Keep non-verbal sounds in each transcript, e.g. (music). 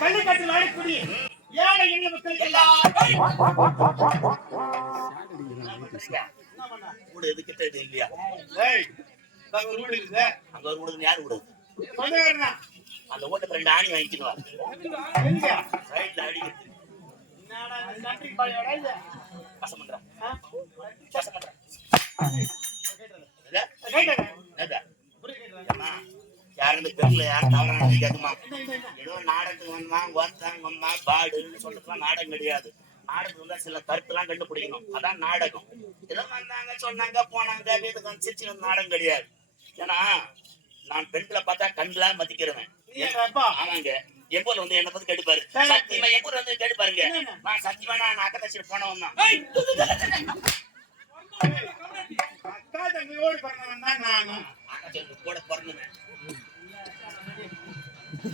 கள்ளிக்காட்டில் வாழக்கூடிய ஏழை எளிய மக்களுக்கு இது இல்லையா? அங்க ஒரு வீடு இருக்குதே. அங்க ஒரு வீடு யாரு வீடு சொந்தக்காரன். அந்த வீட்டுக்கு ரெண்டு ஆணி வாங்கிக்கணும் எங்க? சைட்ல அடிக்கிறது? கசம் பண்றேன்? கசம் பண்றேன் இல்ல? கேட்டேன். என்னது? புரிய கேட்டேன். அம்மா, யாரும் இந்த பெண்ல யாரும் தவறான நினைக்காதும்மா என்ன, என்ன, என்ன? ஏதோ நாடகத்துக்கு வந்தான் வந்தான் வந்தான் பாடுன்னு சொல்றதுலாம் நாடகம் கிடையாது. நாடகம் வந்தா சில கருத்துலாம் கண்டுபிடிக்கணும். அதான் நாடகம். ஏதோ வந்தாங்க சொன்னாங்க போனாங்க வீட்டுக்கு வந்து சிரிச்சு வந்து நாடகம் கிடையாது. ஏன்னா நான் பெண்களை பார்த்தா கண்களா மதிக்கிறவன்? ஆமாங்க. எங்கூர்ல வந்து என்ன பத்தி கேட்டுப்பாரு. சத்தியமா எங்கூர்ல வந்து கேட்டுப்பாருங்க? நான் சத்தியமா நான் அக்கா தச்சு போனவன் தான்.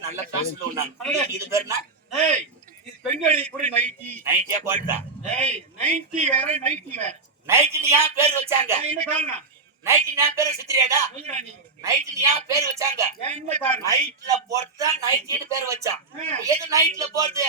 நல்ல தான் இது பேர் என்ன? இது பெண்களை கூட நைட்டி நைட்டியா போட்டா. ஏய் நைட்டி வேற நைட்டி வேற. ஏன் பேர் வச்சாங்க? என்ன காரணம்? நைட்டின்னு ஏன் பேர் சித்திரியாடா சொல்லுடா நீ. நைட்டின்னு ஏன் பேர் வச்சாங்க? என்ன காரணம்? நைட்ல போட்டா நைட்டின்னு பேர் வச்சான். எது நைட்ல போறது?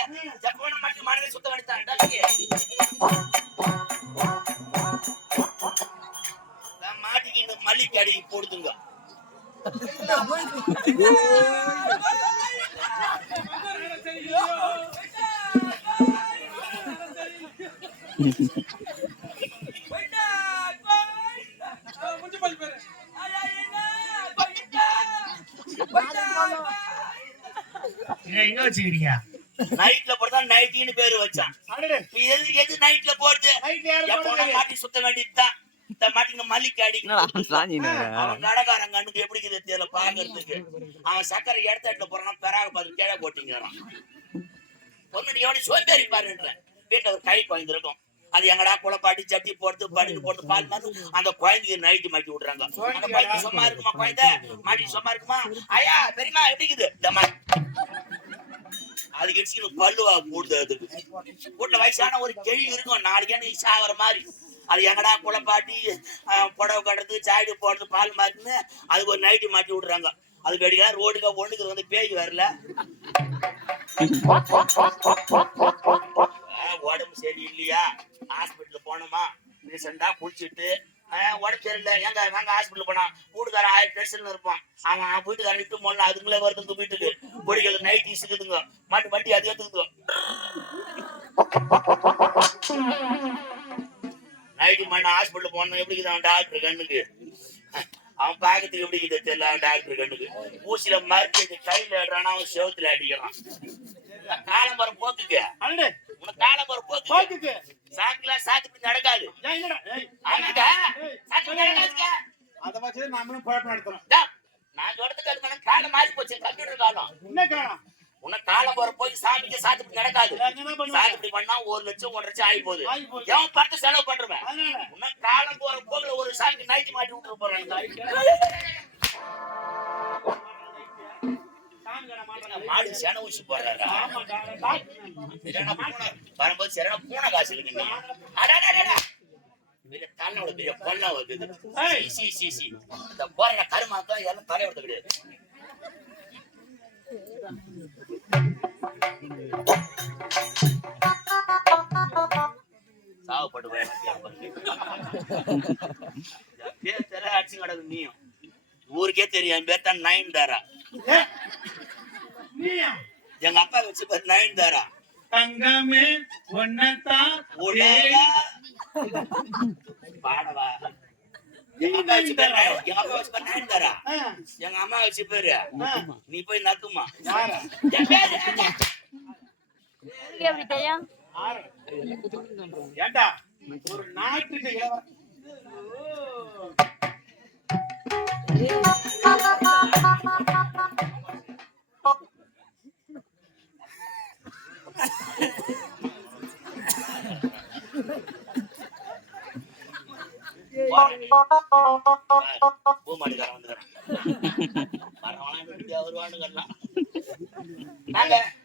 எங்க வச்சுக்கிறீங்க? நைட்ல போட்டா நைட்டின்னு பேர் வச்சான். எது எது நைட்ல போடுறது? மாட்டி சுத்த வேண்டியதுதான் இந்த மாட்டிங்க மல்லிக்கு அடி அவன் கடகாரன் கண்ணுக்கு எப்படி இருக்குது தெரியல பாக்குறதுக்கு. அவன் சக்கரை இடத்த இடத்துல போறான் பெறாக பார்த்து கீழே போட்டிங்கிறான். பொண்ணு எவனி சோம்பேறி பாருன்ற. வீட்டுல ஒரு கை குழந்தை இருக்கும். அது எங்கடா குளப்பாட்டி சட்டி போட்டு படின்னு போட்டு பால் மாதிரி அந்த குழந்தைக்கு நைட்டு மாட்டி விடுறாங்க. அந்த குழந்தை சும்மா இருக்குமா குழந்தை? மாட்டி சும்மா இருக்குமா? ஐயா பெரியமா எப்படி இருக்குது? இந்த மாதிரி. அதுக்கு இடிச்சு பல்லுவா மூடுது அதுக்கு வீட்டுல வயசான ஒரு கேள்வி இருக்கும். நாளைக்கே நீ சாகிற மாதிரி. அது எங்கடா குளப்பாட்டி புடவை கட்டுறது சாய்டு போடுறது பால் மாத்தின்னு அதுக்கு ஒரு நைட்டு மாட்டி விடுறாங்க. அதுக்கு அடிக்கலாம் ரோடுக்கா ஒண்ணுக்கு வந்து பேய் வரல. உடம்பு சரி இல்லையா ஹாஸ்பிட்டல் போனோமா ரீசெண்டா குளிச்சுட்டு உடம்பு சரியில்லை. எங்க நாங்க ஹாஸ்பிட்டல் போனா வீட்டுக்காரன் ஆயிரம் டென்ஷன்ல இருப்பான். அவன் வீட்டுக்காரன் விட்டு போடல அதுங்களே வருதுங்க வீட்டுக்கு பொடிகள் நைட் சிக்குதுங்க மட்டு மாட்டி அது ஏத்துக்குதுங்க நைட்டு மணி ஹாஸ்பிட்டல் போனோம் எப்படி இருக்குது அவன் டாக்டர் கண்ணுக்கு? அவன் பாக்கத்துக்கு எப்படி இருக்குது தெரியல டாக்டர் கண்ணுக்கு. ஊசியில மருந்து கையில ஆடுறானா அவன் செவத்துல அடிக்கிறான். காலம் வர போக்குக்கு. உனக்கு காலம் வர போக்கு சாத்து நடக்காது. அத வச்சு நாமளும் குழப்பம் நடத்துறோம் டா, நான் சொல்றதுக்கு அதுக்கான காலம் மாறி போச்சு. கம்ப்யூட்டர் காலம். என்ன உனக்கு காலம் வர போய் சாமிக்கு சாத்து நடக்காது. சாத்துப்படி பண்ணா ஒரு லட்சம் ஒன்றரை லட்சம் ஆகி போகுது. எவன் பார்த்து செலவு பண்றவன்? உன்ன காலம் போற போக்குல ஒரு சாமிக்கு நைட்டி மாட்டி விட்டுற போறாங்க மாடு சென ஊசி போடுறாரு? ஆமாடா பூனை வரும்போது சரண பூனை காசு இருக்கு பெரிய தன்னோட பெரிய கொல்ல வருது சி சி சி இந்த போற கருமாத்தான் எல்லாம் தலையோட கிடையாது சாவப்பட்டு பேர் தெரியல அடிச்சு கிடக்கு நீயும். ஊருக்கே தெரியும் என் பேர் தான் நயன் தாரா எங்க அப்பா வச்சு பேர் நயன் தாரா தங்கமே ஒன்னத்தான் உடலா எங்க அப்பா வச்சு பேரு நயன்- எங்க அப்பா வச்சு பேரு நயன்தாரா ஆ, எங்க அம்மா வச்சு பேரு ஆ. நீ போய் நக்குமா யாரு? என் பேரு ஏண்டா? எப்படி தெரியும் யாரு? ஏண்டா ஒரு நாட்டுக்கு இளவ- பூமாடிக்காரன்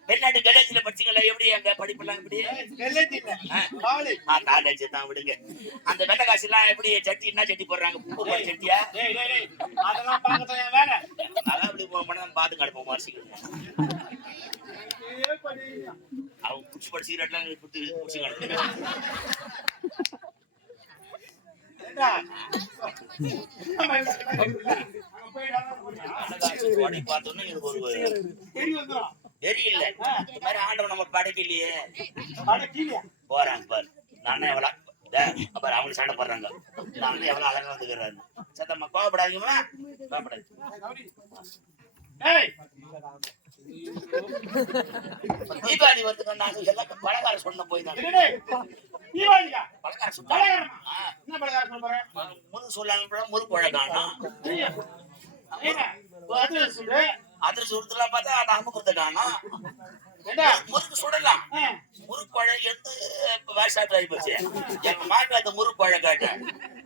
வெளிநாட்டு காலேஜ்ல படிச்சீங்களா எப்படி அங்க படிப்பெல்லாம் எப்படி காலேஜ் தான் விடுங்க அந்த வெள்ளை காசு எல்லாம் எப்படி சட்டி என்ன சட்டி போடுறாங்க பூ சட்டியா டேய், டேய், அதெல்லாம் அதான் அப்படி போக மாட்டேன் பாத்து கிடப்போம் வாசிக்கணும் அவங்க குச்சி படி சீரட்லாம் குத்து குச்சி கிடக்கு பார்த்தோன்னே எனக்கு ஒரு. தெரியல இந்த மாதிரி ஆண்டவன் நம்ம படைக்கலையே. போறாங்க பாரு. நானே எவ்வளோ பாரு அவங்களுக்கு சண்டை போடுறாங்க. நானே எவ்வளவு அழகா வந்துக்கிறாரு. சத்தம்மா கோவப்படாதீங்கம்மா. கோவப்படாது டேய், தீபாவளி வருதுங்க நாங்க எல்லாம் பலகாரம் சொன்ன போய் தான்? பலகாரம் பலகாரமா? என்ன பலகாரம் சொல்லாங்க முறுக்கு பழகானா ஐயா. ஏண்டா, ஒரு அது சொல்லு. அதில் சுடுறதுலாம் பார்த்தா அந்த அமுக்குறத காணும். ஏண்டா? முறுக்கு சுடலாம். முறுக்கு பழம் எடுத்து வயசாட்டு ஆகி போச்சு. எங்க மாட்டு அந்த முறுக்கு பழம் கேட்டேன்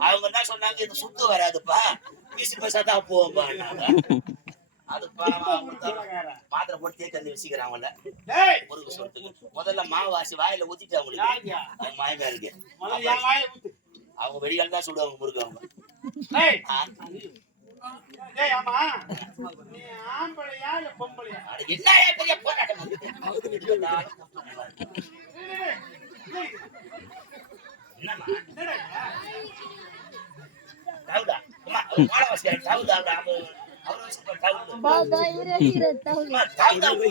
அவங்க என்ன சொன்னாங்க இது சுத்து வராதுப்பா. பீசு பைசா தான் போவோம்பா மாத்திரை போட்டு தேய்ச்சி வந்து டேய், முறுக்கு சுடுறதுக்கு முதல்ல மாவு வாசி வாயில ஊத்திட்டு அவங்களுக்கு. மாயமா இருக்கு. அவங்க வெடிகால் தான் சுடுவாங்க முறுக்கு அவங்க. என்ன பெரிய போராட்டம் இது? (laughs) டேய், டேய், டேய். டேய், என்னம்மா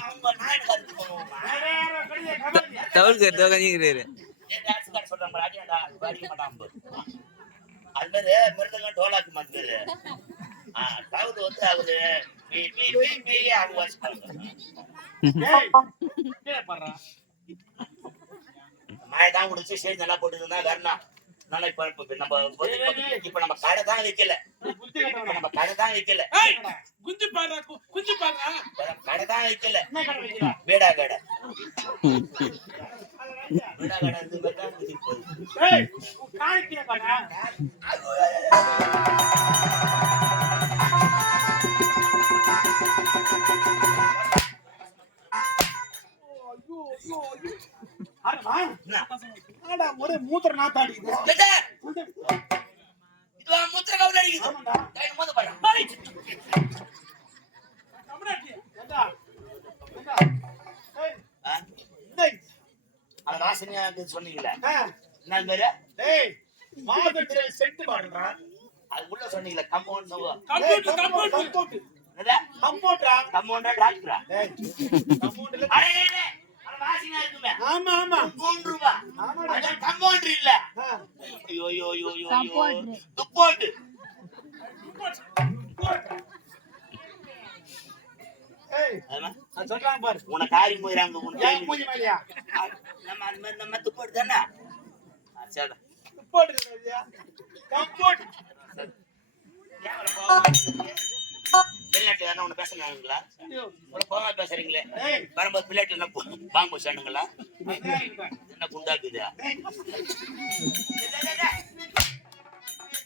என்னடா அது மாதிரி டோலாக்கு மாதிரி ஆ வந்து அவரு அவங்க முடிச்சு சரி நல்லா போட்டுருந்தா வேறனா நல்லா இப்ப இப்ப நம்ம இப்ப- நம்ம கடை தான் வைக்கல? நம்ம கடை தான் வைக்கல குஞ்சு பாடுறா குஞ்சு பாடுறா கடை தான் வைக்கல? வீடா கடை. வீடா கடை இருந்து. ஐயோ, ஐயோ? என்ன? ஆடா, ஒரே மூத்திர நாத்தம் அடிக்குது. இதுவா முத்திர கவுல அடிக்குது. கை மோத பாரு தமிழ்நாட்டுல. ஏண்டா? ஏண்டா? ஏய்? டேய், அந்த வாசனையா இருக்கு சொன்னீங்களே ஆ, என்ன பேரு டேய், மாதத்திலே செட்டு பாடுறா. அது உள்ள சொன்னீங்களே கம்பவுண்ட் கம்பௌண்ட். என்னது கம்பௌண்ட்ரா. கம்பவுண்டா டாக்டரா அடே இருக்குமே ஆமா ஆமா. மூணு ரூபா ஆமாடா. அது கம்பவுண்டர் இல்ல. ஐயோ பாரு. உனக்கு காரி நம்ம மாதிரி நம்ம தானே? சரி. வெளிநாட்டுல யாரும் ஒண்ணு பேசுனாங்களா இவ்வளவு கோவமா பேசுறீங்களே. ஏய் வரும்போது பிள்ளைட்டு என்ன பு- பாம்பு வச்சானுங்களா என்ன குண்டாக்குது?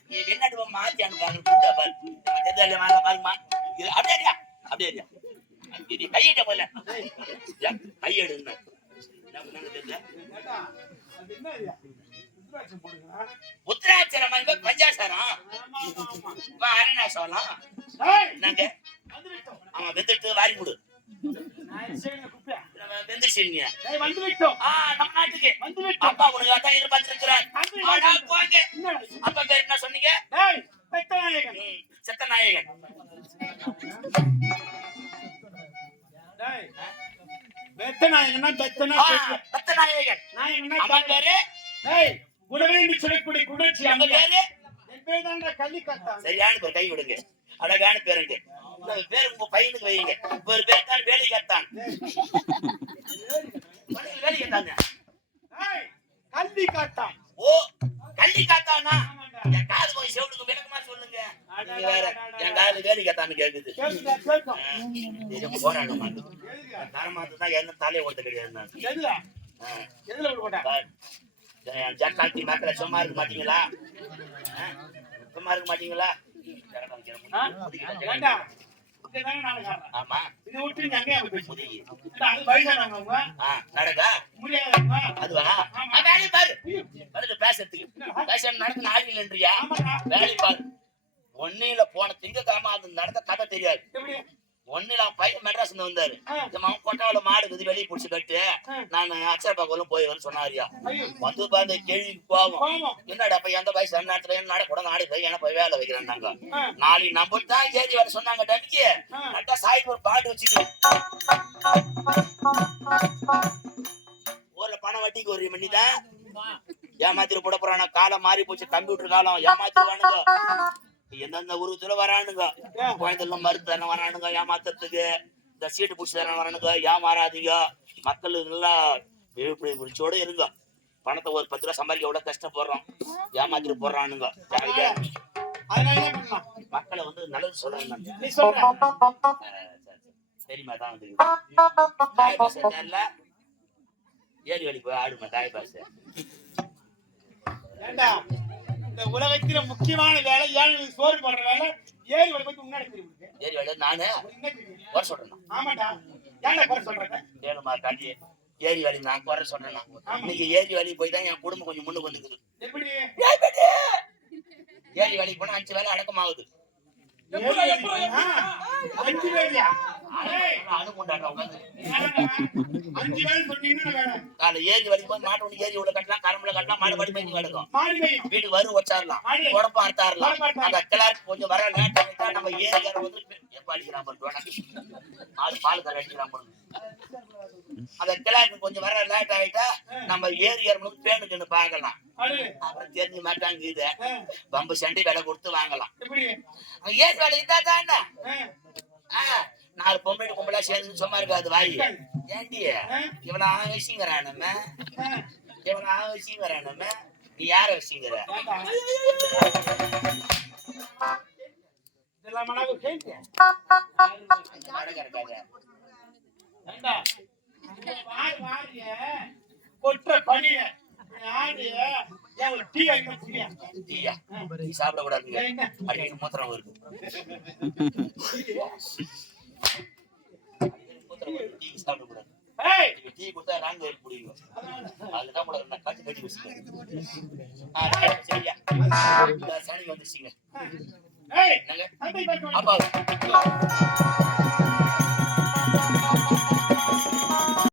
நீ வெளிநாட்டு போய் மாத்தி அனுப்பாங்க குண்டா பாரு. நம்ம தெரியல வாங்க பாருமா. இது அப்படியே அறியா அப்படியே அறியா இது கையிட்ட போல கையெடு என்ன என்ன தெரியல? நம்ம வெந்துச்சுங்க ஏய், வந்து விட்டோம். ஆ நம்ம நாட்டுக்கு வந்து விட்டோம். அப்பா உனக்கு அதான் எதிர்பார்த்திருக்கிறார். போங்க? அப்பா பேர் என்ன சொன்னீங்க பெத்தநாயகன். ம், செத்த நாயகன் ஏய், பெத்தநாயகன்னா பெத்தனா ஆ, பெத்த. செத்த நாயகன் நாயகன்னா. பேரு சொல்லக்கூடிய குடச்சி. பேரு என் பேர் தான்டா கள்ளிக்காத்தான் சரியான கை விடுங்க அழகான பேருங்க பேர் உங்க பையனுக்கு வைங்க. ஒரு பேர் தான் வேலை கேட்டான். வேலை கேட்டாங்க. ஏய், கள்ளிக்காத்தான் ஓ கள்ளி காத்தானா என் காது போய் விளக்கமா சொல்லுங்க? வேற என் காது வேலை கேட்டான்னு கேக்குது. போராட எதுக்குடா? தரமாத்து தான் என்ன தலையை ஓட்ட கிடையாது மக்களை சும்மா இருக்க மாட்டீங்களா? சும்மா இருக்க மாட்டீங்களா? ஆமா. இதை விட்டு போய் பேசு. அது வயசானவங்க நடக்கா? முடியாதவங்க அதுவா? ஆ, வேலையை பாரு. பேசுறதுக்கு. பேச பாரு. ஒன்னில போன திங்கக்கிழமை அது நடந்த கதை தெரியாது. ஒன்னில அவன் பையன் மெட்ராஸ்ல வந்தாரு. ஆ. இந்த மகன் கொட்டாவில மாடு இருக்குது வெளியே பிடிச்சி கட்டு. நான் அச்சரப்பாக்கம் போய் வரேன்னு சொன்னாரியா வந்து பாருங்க கேள்வி போவோம். என்னடா அப்ப எந்த வயசு அந்த நேரத்துல என்ன நட கூட நாடு போய் என்ன போய் வேலை வைக்கிறேன் நாங்க. நாளைக்கு நம்ம தான் ஏறி வர சொன்னாங்க டன்னிக்கு. நட்டா சாய்க்கு ஒரு பாட்டு வச்சுக்கணும் ஊர்ல பணம் வட்டிக்கு ஒரு மணிதான் ஏமாத்திட்டு போட போறான? காலம் மாறி போச்சு கம்ப்யூட்டர் காலம். ஏமாத்திடுவானுங்க. எந்தெந்த உருவத்துல வரானுங்க? ஏன்? குழந்தைல மருந்து தர வரானுங்க ஏமாத்துறதுக்கு. இந்த சீட்டு பிடிச்சி தர வரானுங்க ஏமாறாதீங்க. மக்கள் நல்லா இப்படி பிடிச்சோட இருங்க. பணத்தை ஒரு பத்து ரூபா சம்பாதிக்க எவ்வளவு கஷ்டப்படுறோம்? ஏமாத்திட்டு போடுறானுங்க மக்களை வந்து நல்லது சொல்றாங்க. சரிம்மா தான் வந்து தாய் பாச ஏறி வழி போய் ஆடுமா தாய் பாச. இந்த உலகத்துல முக்கியமான வேலை ஏழைகளுக்கு சோறு போடுற வேலை ஏறி வழி போய் முன்னாடி தெரியுது ஏறி வழி நானு? தெரியும்? குறை சொல்றேன் ஆமாடா. ஏன்டா குறை சொல்றேன்? ஏழுமா காட்டி ஏரி வழி நான் குறை சொல்றேன் இன்னைக்கு ஏரி வழி போய் தான் என் குடும்பம் கொஞ்சம் முன்னுக்கு வந்துக்குது. ஏரி வேலைக்கு போனா அஞ்சு வேலை அடக்கமாகுது. அஞ்சு வேலையா ஏய், அணுகுண்டாட்டம் உட்காந்து. ஏன்டா? அஞ்சு வேலை சொன்னீங்கன்னா வேலை காலை ஏரி வழி போய் மாட்டு ஒண்ணு ஏரி உள்ள கட்டலாம் கரம்புல கட்டலாம் மாடு படி மேய்ச்சி கிடக்கும் வீட்டுக்கு வரு வச்சாரலாம் குழப்பம் அறுத்தாரலாம். அந்த கிளாருக்கு கொஞ்சம் வர லேட் ஆகிட்டா நம்ம ஏரியார வந்து எப்ப அடிக்கிறான் பண்ணுவாங்க ஆள் பால் கரை அடிக்கிறான் பண்ணுங்க அந்த கிளாருக்கு கொஞ்சம் வர லேட் ஆகிட்டா நம்ம ஏரியார் வந்து பேணுக்குன்னு பார்க்கலாம் அப்புறம் தெரிஞ்சு மாட்டாங்க இது பம்பு சண்டை விலை கொடுத்து வாங்கலாம். ஏரி வேலை இருந்தா தானே நாலு பொம்பளை கும்பலா சேர்ந்து சும்மா இருக்காது வாய். ஏண்டி? இவனை அவன் வச்சுங்கிறானுமே. ஆ. இவனை அவன் வச்சுங்கிறானுமே. நீ யார வாரிய. கொற்ற பணிய. வருது மூத்திரம் வருது, டீ கொடுத்தா நாங்க வேலை புரியும் அதுதான் உங்களை நான் அப்பா.